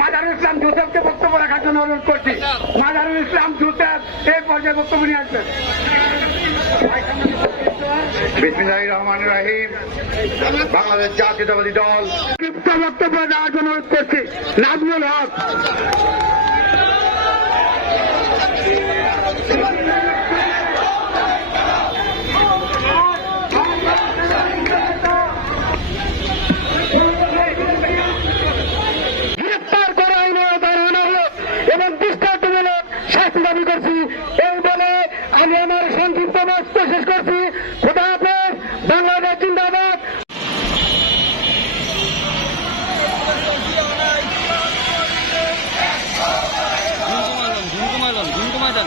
মাজারুল ইসলাম জোসেফকে বক্তব্য রাখার জন্য অনুরোধ করছি। মাজারুল ইসলাম জোসেফ এই পর্যায়ে বক্তব্য নিয়ে আসবেন। বিসমিল্লাহ রহমান রাহিম। বাংলাদেশ জাতীয়তাবাদী দল। বক্তব্য দেওয়ার জন্য অনুরোধ করছি। নাজমুল হক। করছি এই বলে আমি আমার সংক্ষিপ্ত বক্তব্য শেষ করছি। বাংলাদেশ জিন্দাবাদ। ঝুমকুমাইলন ঝুমকুমাইলন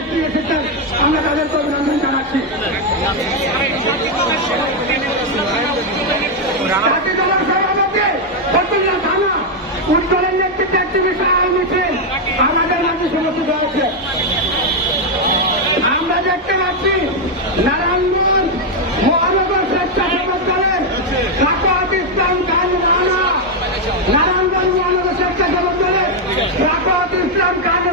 এগিয়ে এসেছেন আমরা তাদেরকে অভিনন্দন জানাচ্ছি। অবস্থিত আছে আমরা দেখতে পাচ্ছি নারায়ণগঞ্জ মহানগর স্বেচ্ছাসেবকদলের দলের রাকত ইসলাম খান রানা নারায়ণগঞ্জ মহানগর স্বেচ্ছাসেবকদলের দলের রাকত ইসলাম খান